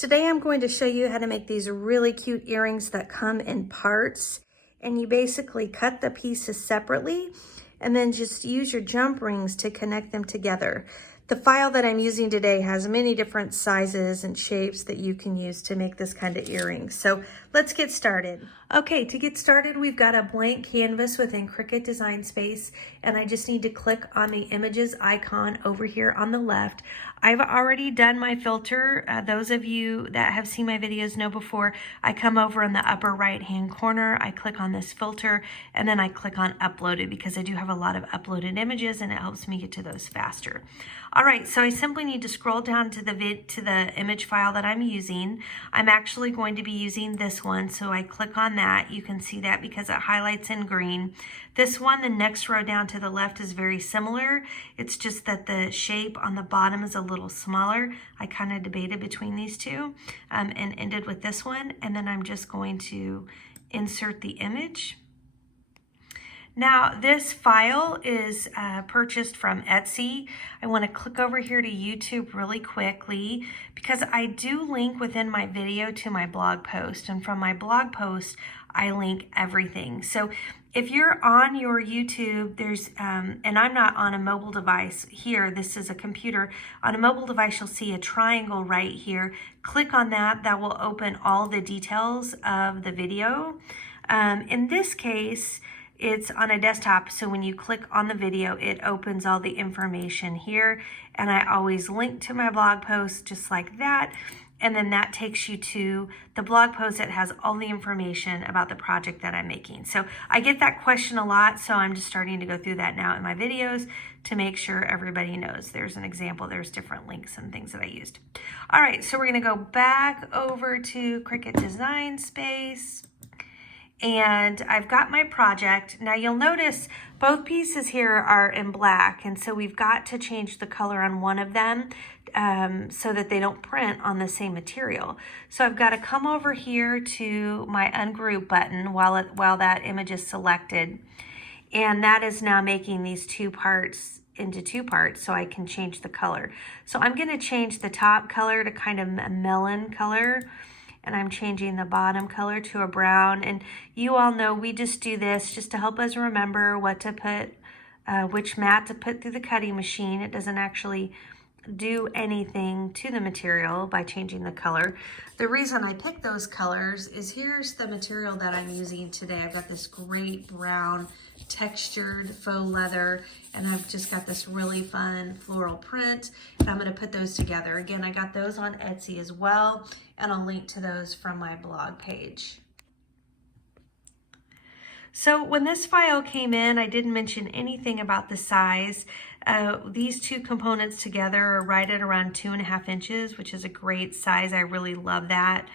Today I'm going to show you how to make these really cute earrings that come in parts, and you basically cut the pieces separately and then just use your jump rings to connect them together. The file that I'm using today has many different sizes and shapes that you can use to make this kind of earring. So let's get started. Okay, to get started, we've got a blank canvas within Cricut Design Space, and I just need to click on the images icon over here on the left. I've already done my filter. Those of you that have seen my videos know before, I come over in the upper right hand corner, I click on this filter, and then I click on uploaded because I do have a lot of uploaded images and it helps me get to those faster. All right, so I simply need to scroll down to the image file that I'm using. I'm actually going to be using this one, so I click on that. You can see that because it highlights in green. This one, the next row down to the left, is very similar. It's just that the shape on the bottom is a little smaller. I kind of debated between these two and ended with this one, and then I'm just going to insert the image. Now, this file is purchased from Etsy. I want to click over here to YouTube really quickly because I do link within my video to my blog post, and from my blog post, I link everything. So if you're on your YouTube, there's, and I'm not on a mobile device here, this is a computer. On a mobile device, you'll see a triangle right here. Click on that, that will open all the details of the video. In this case, it's on a desktop, so when you click on the video, it opens all the information here, and I always link to my blog post just like that, and then that takes you to the blog post that has all the information about the project that I'm making. So I get that question a lot, so I'm just starting to go through that now in my videos to make sure everybody knows. There's an example, there's different links and things that I used. All right, so we're gonna go back over to Cricut Design Space. And I've got my project. Now you'll notice both pieces here are in black, and so we've got to change the color on one of them so that they don't print on the same material. So I've got to come over here to my ungroup button while that image is selected, and that is now making these two parts into two parts so I can change the color. So I'm going to change the top color to kind of a melon color, and I'm changing the bottom color to a brown. And you all know we just do this just to help us remember what to put, which mat to put through the cutting machine. It doesn't actually do anything to the material by changing the color. The reason I picked those colors is here's the material that I'm using today. I've got this great brown textured faux leather, and I've just got this really fun floral print, and I'm going to put those together. Again, I got those on Etsy as well, and I'll link to those from my blog page. So when this file came in, I didn't mention anything about the size. These two components together are right at around 2.5 inches, which is a great size. I really love that.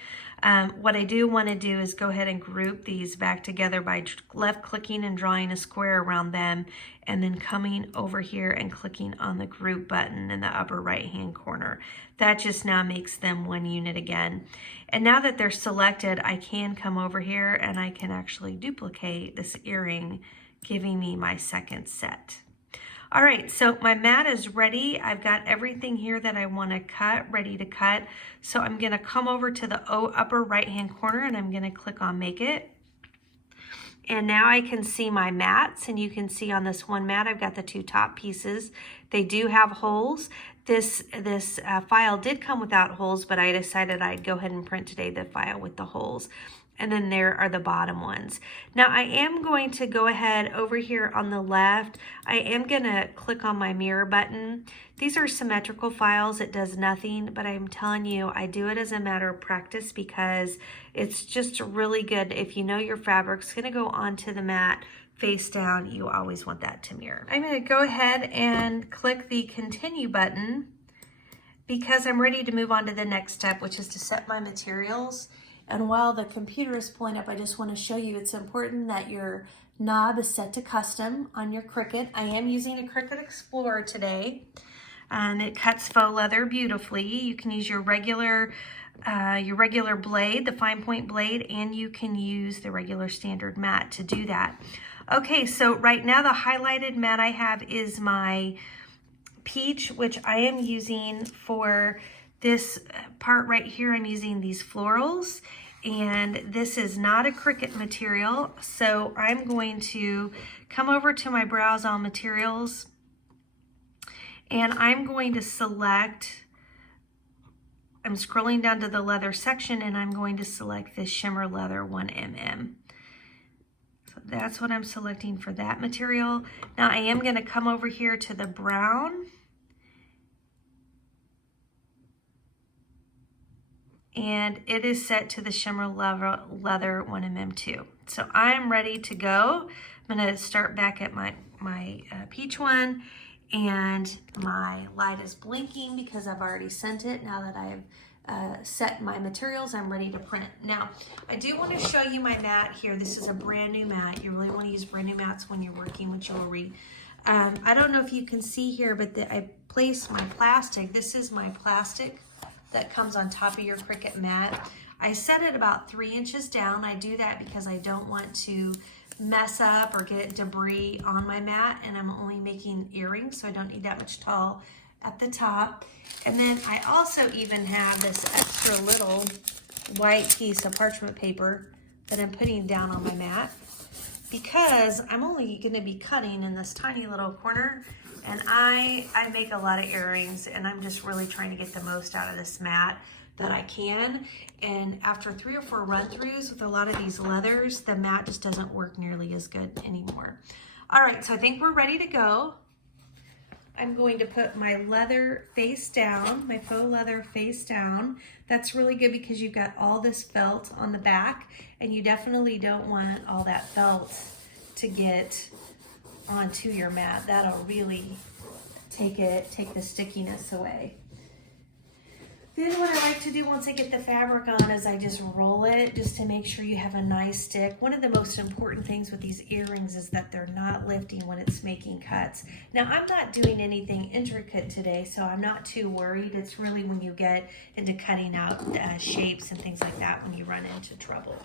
What I do want to do is go ahead and group these back together by left clicking and drawing a square around them, and then coming over here and clicking on the group button in the upper right hand corner. That just now makes them one unit again. And now that they're selected, I can come over here and I can actually duplicate this earring, giving me my second set. All right, so my mat is ready. I've got everything here that I want to cut, ready to cut. So I'm going to come over to the upper right-hand corner and I'm going to click on Make It. And now I can see my mats, and you can see on this one mat, I've got the two top pieces. They do have holes. This file did come without holes, but I decided I'd go ahead and print today the file with the holes. And then there are the bottom ones. Now I am going to go ahead over here on the left. I am gonna click on my mirror button. These are symmetrical files. It does nothing, but I'm telling you, I do it as a matter of practice because it's just really good. If you know your fabric's gonna go onto the mat face down, you always want that to mirror. I'm gonna go ahead and click the continue button because I'm ready to move on to the next step, which is to set my materials. And while the computer is pulling up, I just want to show you it's important that your knob is set to custom on your Cricut. I am using a Cricut Explorer today, and it cuts faux leather beautifully. You can use your regular blade, the fine point blade, and you can use the regular standard mat to do that. Okay, so right now the highlighted mat I have is my peach, which I am using for This part right here, I'm using these florals, and this is not a Cricut material, so I'm going to come over to my Browse All Materials, and I'm going to select, I'm scrolling down to the leather section, and I'm going to select this Shimmer Leather 1mm. So that's what I'm selecting for that material. Now I am going to come over here to the brown, and it is set to the Shimmer Leather 1mm too. So I'm ready to go. I'm going to start back at my peach one, and my light is blinking because I've already sent it. Now that I've set my materials, I'm ready to print. Now, I do want to show you my mat here. This is a brand new mat. You really want to use brand new mats when you're working with jewelry. I don't know if you can see here, but I placed my plastic. This is my plastic that comes on top of your Cricut mat. I set it about 3 inches down. I do that because I don't want to mess up or get debris on my mat, and I'm only making earrings, so I don't need that much tall at the top. And then I also even have this extra little white piece of parchment paper that I'm putting down on my mat, because I'm only going to be cutting in this tiny little corner, and I make a lot of earrings, and I'm just really trying to get the most out of this mat that I can. And after 3 or 4 run-throughs with a lot of these leathers, the mat just doesn't work nearly as good anymore. All right, so I think we're ready to go. I'm going to put my leather face down, my faux leather face down. That's really good because you've got all this felt on the back, and you definitely don't want all that felt to get onto your mat. That'll really take the stickiness away. Then what I like to do once I get the fabric on is I just roll it just to make sure you have a nice stick. One of the most important things with these earrings is that they're not lifting when it's making cuts. Now, I'm not doing anything intricate today, so I'm not too worried. It's really when you get into cutting out shapes and things like that when you run into trouble.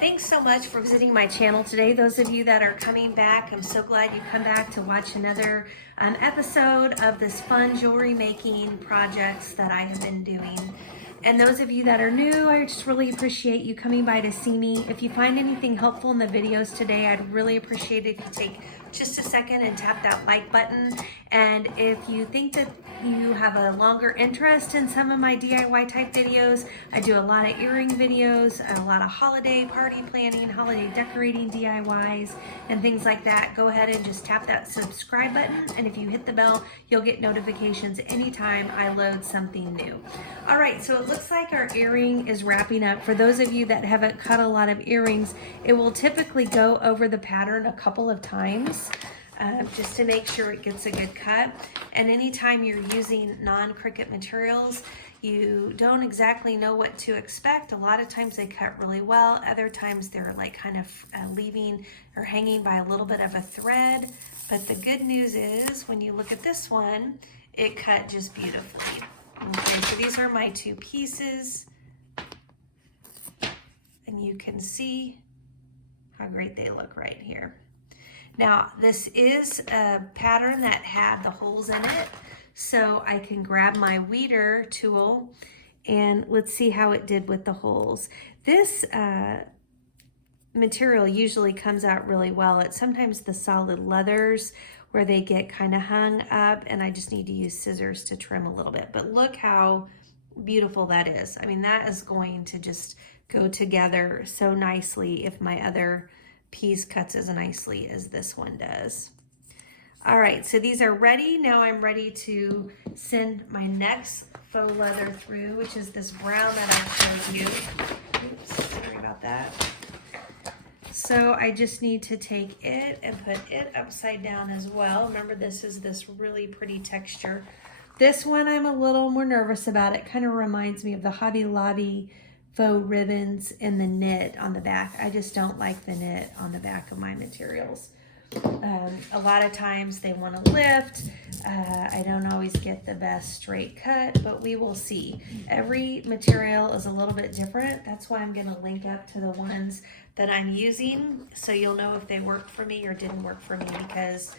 Thanks so much for visiting my channel today. Those of you that are coming back, I'm so glad you come back to watch another episode of this fun jewelry making projects that I have been doing. And those of you that are new, I just really appreciate you coming by to see me. If you find anything helpful in the videos today, I'd really appreciate it if you take just a second and tap that like button. And if you think that you have a longer interest in some of my DIY type videos, I do a lot of earring videos, a lot of holiday party planning, holiday decorating DIYs, and things like that. Go ahead and just tap that subscribe button, and if you hit the bell, you'll get notifications anytime I load something new. All right, so it looks like our earring is wrapping up. For those of you that haven't cut a lot of earrings, it will typically go over the pattern a couple of times, just to make sure it gets a good cut. And anytime you're using non-Cricut materials, you don't exactly know what to expect. A lot of times they cut really well. Other times they're like kind of leaving or hanging by a little bit of a thread. But the good news is when you look at this one, it cut just beautifully. Okay, so these are my 2 pieces. And you can see how great they look right here. Now, this is a pattern that had the holes in it, so I can grab my weeder tool and let's see how it did with the holes. This material usually comes out really well. It's sometimes the solid leathers where they get kind of hung up, and I just need to use scissors to trim a little bit. But look how beautiful that is. I mean, that is going to just go together so nicely if my other piece cuts as nicely as this one does. All right, so these are ready. Now I'm ready to send my next faux leather through, which is this brown that I showed you. Oops, sorry about that. So I just need to take it and put it upside down as well. Remember, this is this really pretty texture. This one I'm a little more nervous about. It kind of reminds me of the Hobby Lobby faux ribbons and the knit on the back. I just don't like the knit on the back of my materials. A lot of times they want to lift. I don't always get the best straight cut, but we will see. Every material is a little bit different. That's why I'm going to link up to the ones that I'm using, so you'll know if they worked for me or didn't work for me, because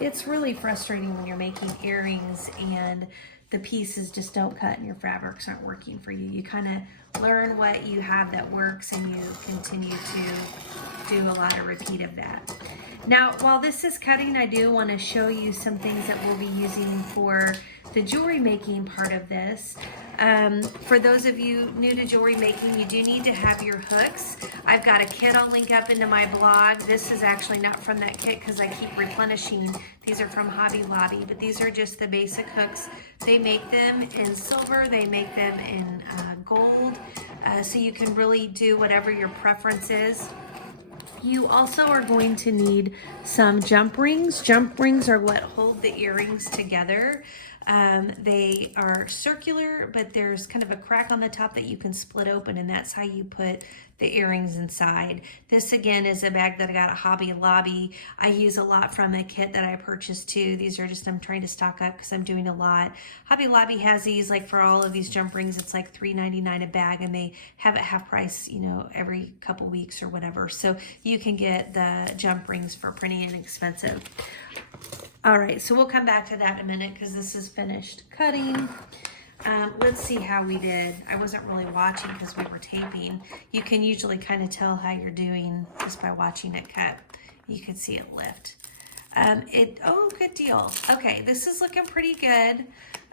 it's really frustrating when you're making earrings and the pieces just don't cut and your fabrics aren't working for you. You kind of learn what you have that works and you continue to do a lot of repeat of that. Now, while this is cutting, I do want to show you some things that we'll be using for the jewelry making part of this. For those of you new to jewelry making, you do need to have your hooks. I've got a kit I'll link up into my blog. This is actually not from that kit because I keep replenishing. These are from Hobby Lobby, but these are just the basic hooks. They make them in silver, they make them in gold, so you can really do whatever your preference is. You also are going to need some jump rings. Jump rings are what hold the earrings together. They are circular, but there's kind of a crack on the top that you can split open, and that's how you put the earrings inside. This again is a bag that I got at Hobby Lobby. I use a lot from a kit that I purchased too. These are just, I'm trying to stock up because I'm doing a lot. Hobby Lobby has these, like for all of these jump rings, it's like $3.99 a bag, and they have it half price, you know, every couple weeks or whatever. So you can get the jump rings for pretty inexpensive. All right, so we'll come back to that in a minute because this is finished cutting. Let's see how we did. I wasn't really watching because we were taping. You can usually kind of tell how you're doing just by watching it cut. You can see it lift. Oh, good deal. Okay, this is looking pretty good.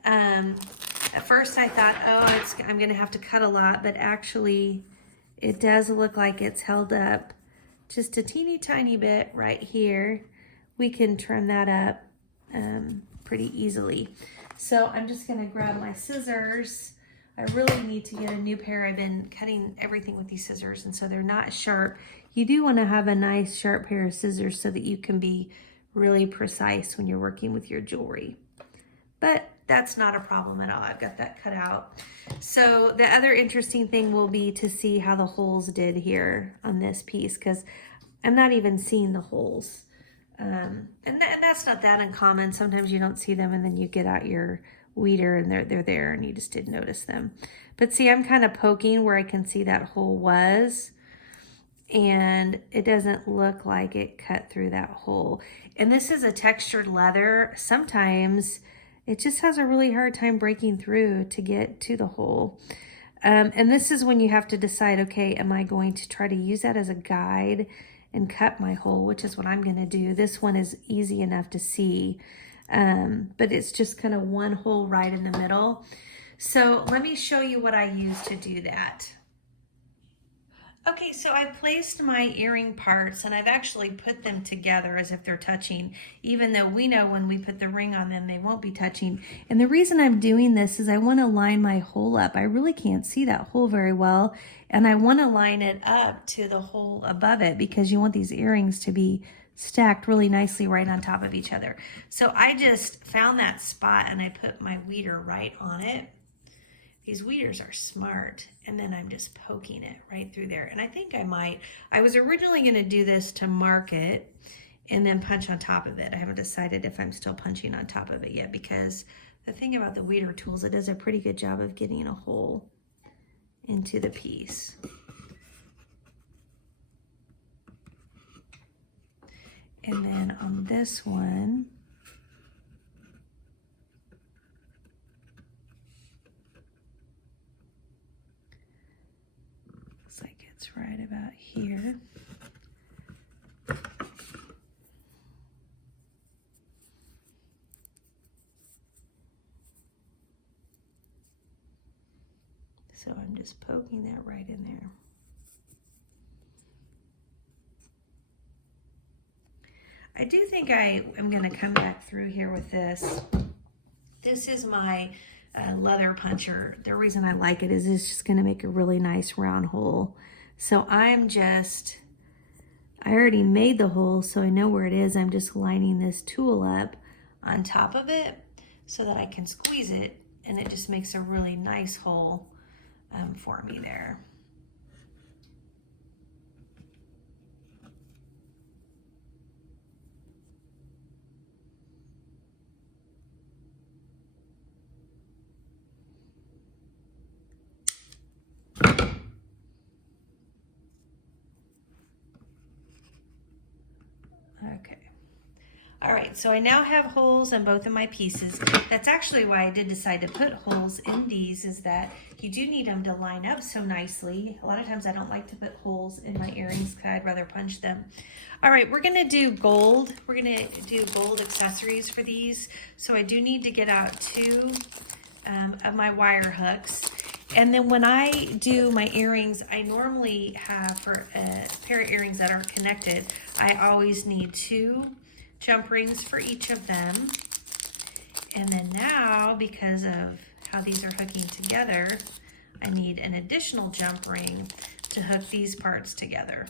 At first I thought, oh, I'm gonna have to cut a lot, but actually it does look like it's held up just a teeny tiny bit right here. We can trim that up pretty easily. So I'm just gonna grab my scissors. I really need to get a new pair. I've been cutting everything with these scissors, and so they're not sharp. You do wanna have a nice sharp pair of scissors so that you can be really precise when you're working with your jewelry. But that's not a problem at all. I've got that cut out. So the other interesting thing will be to see how the holes did here on this piece, because I'm not even seeing the holes. And that's not that uncommon. Sometimes you don't see them and then you get out your weeder and they're there and you just didn't notice them. But see, I'm kind of poking where I can see that hole was, and it doesn't look like it cut through that hole. And this is a textured leather. Sometimes it just has a really hard time breaking through to get to the hole. And this is when you have to decide, okay, am I going to try to use that as a guide and cut my hole, which is what I'm gonna do. This one is easy enough to see, but it's just kind of one hole right in the middle. So let me show you what I use to do that. Okay, so I placed my earring parts and I've actually put them together as if they're touching, even though we know when we put the ring on them, they won't be touching. And the reason I'm doing this is I want to line my hole up. I really can't see that hole very well, and I want to line it up to the hole above it because you want these earrings to be stacked really nicely right on top of each other. So I just found that spot and I put my weeder right on it. These weeders are smart, and then I'm just poking it right through there. And I think I was originally gonna do this to mark it and then punch on top of it. I haven't decided if I'm still punching on top of it yet, because the thing about the weeder tools, it does a pretty good job of getting a hole into the piece. And then on this one, looks like it's right about here. So I'm just poking that right in there. I do think I am going to come back through here with this. This is my leather puncher. The reason I like it is it's just going to make a really nice round hole. So I already made the hole, so I know where it is. I'm just lining this tool up on top of it so that I can squeeze it, and it just makes a really nice hole for me there. Okay. All right, so I now have holes in both of my pieces. That's actually why I did decide to put holes in these, is that you do need them to line up so nicely. A lot of times I don't like to put holes in my earrings because I'd rather punch them. All right, we're gonna do gold. We're gonna do gold accessories for these. So I do need to get out two of my wire hooks. And then when I do my earrings, I normally have, for a pair of earrings that aren't connected, I always need two jump rings for each of them. And then now, because of how these are hooking together, I need an additional jump ring to hook these parts together.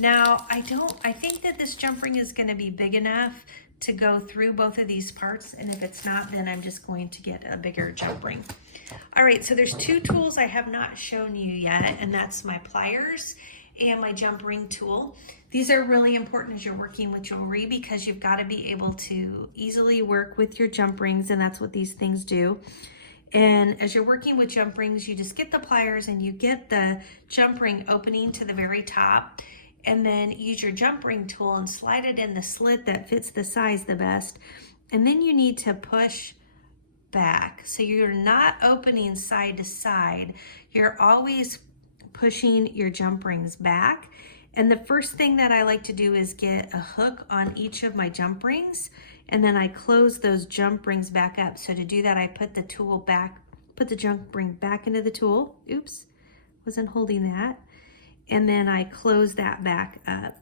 Now, I think that this jump ring is gonna be big enough to go through both of these parts, and if it's not, then I'm just going to get a bigger jump ring. All right, so there's two tools I have not shown you yet, and that's my pliers and my jump ring tool. These are really important as you're working with jewelry because you've got to be able to easily work with your jump rings, and that's what these things do. And as you're working with jump rings, you just get the pliers and you get the jump ring opening to the very top, and then use your jump ring tool and slide it in the slit that fits the size the best. And then you need to push back. So you're not opening side to side. You're always pushing your jump rings back. And the first thing that I like to do is get a hook on each of my jump rings, and then I close those jump rings back up. So to do that, I put the tool back, put the jump ring back into the tool. Oops, wasn't holding that. And then I close that back up.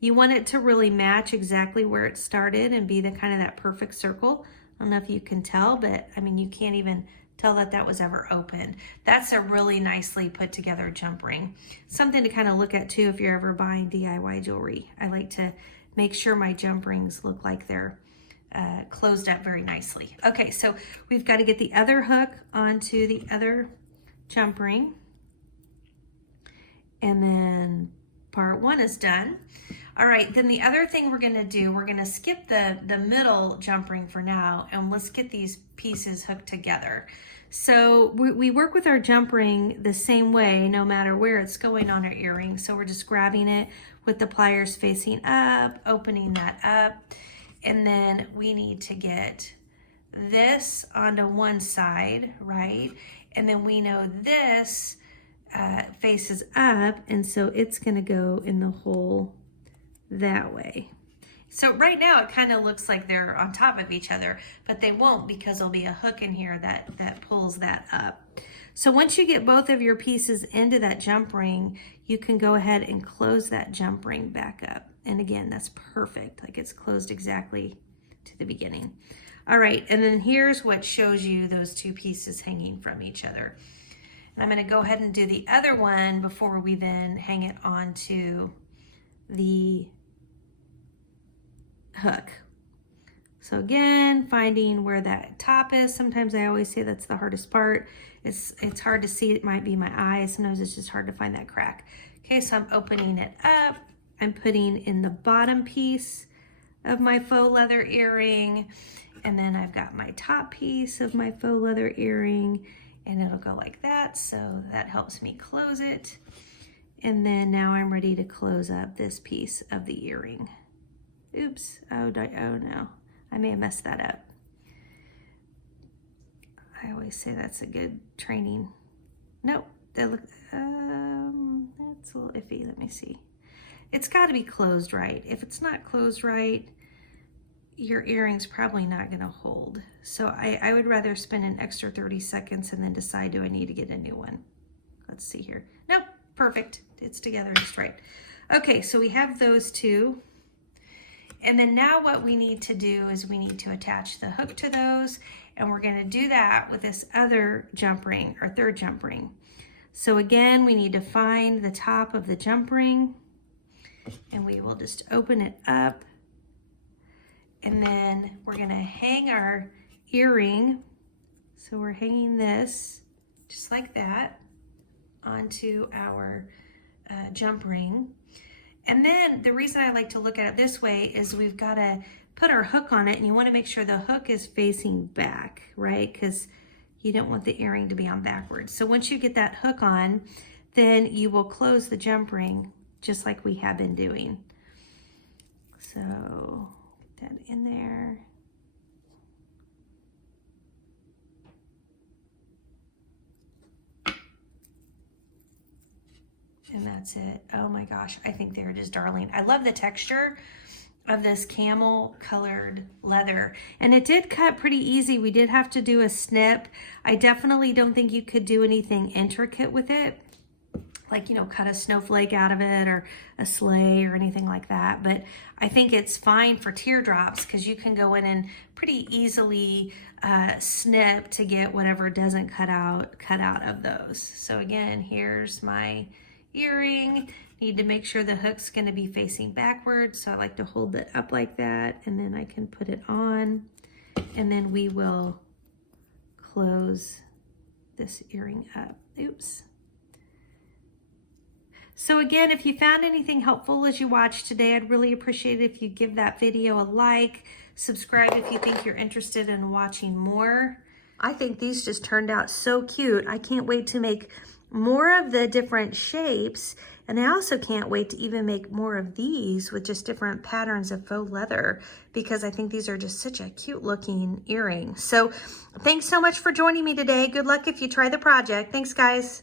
You want it to really match exactly where it started and be the kind of that perfect circle. I don't know if you can tell, but I mean, you can't even tell that that was ever open. That's a really nicely put together jump ring. Something to kind of look at too if you're ever buying DIY jewelry. I like to make sure my jump rings look like they're closed up very nicely. Okay, so we've got to get the other hook onto the other jump ring. And then part one is done. All right, then the other thing we're gonna do, we're gonna skip the middle jump ring for now, and let's get these pieces hooked together. So we work with our jump ring the same way, no matter where it's going on our earring. So we're just grabbing it with the pliers facing up, opening that up, and then we need to get this onto one side, right? And then we know this faces up, and so it's gonna go in the hole that way. So right now it kind of looks like they're on top of each other, but they won't because there'll be a hook in here that pulls that up. So once you get both of your pieces into that jump ring, you can go ahead and close that jump ring back up. And again, that's perfect, like it's closed exactly to the beginning. All right, and then here's what shows you those two pieces hanging from each other. And I'm gonna go ahead and do the other one before we then hang it onto the hook. So again, finding where that top is. Sometimes I always say that's the hardest part. It's hard to see, it might be my eyes. Sometimes it's just hard to find that crack. Okay, so I'm opening it up. I'm putting in the bottom piece of my faux leather earring. And then I've got my top piece of my faux leather earring, and it'll go like that. So that helps me close it. And then now I'm ready to close up this piece of the earring. Oops, oh no, I may have messed that up. I always say that's a good training. Nope, that's a little iffy, let me see. It's gotta be closed right. If it's not closed right, your earring's probably not gonna hold. So I would rather spend an extra 30 seconds and then decide, do I need to get a new one? Let's see here. Nope, perfect, it's together just right. Okay, so we have those two. And then now what we need to do is we need to attach the hook to those, and we're gonna do that with this other jump ring, or third jump ring. So again, we need to find the top of the jump ring, and we will just open it up, and then we're gonna hang our earring. So we're hanging this just like that onto our jump ring. And then the reason I like to look at it this way is we've got to put our hook on it, and you want to make sure the hook is facing back, right? Because you don't want the earring to be on backwards. So once you get that hook on, then you will close the jump ring just like we have been doing. So that in there. And that's it. Oh my gosh, I think they're just darling. I love the texture of this camel colored leather, and it did cut pretty easy. We did have to do a snip. I definitely don't think you could do anything intricate with it, like, you know, cut a snowflake out of it or a sleigh or anything like that. But I think it's fine for teardrops because you can go in and pretty easily snip to get whatever doesn't cut out of those. So again, here's my earring. Need to make sure the hook's going to be facing backwards, so I like to hold it up like that, and then I can put it on, and then we will close this earring up. Oops. So again, if you found anything helpful as you watched today, I'd really appreciate it if you give that video a like, subscribe if you think you're interested in watching more. I think these just turned out so cute. I can't wait to make more of the different shapes, and I also can't wait to even make more of these with just different patterns of faux leather, because I think these are just such a cute looking earring. So thanks so much for joining me today. Good luck if you try the project. Thanks, guys.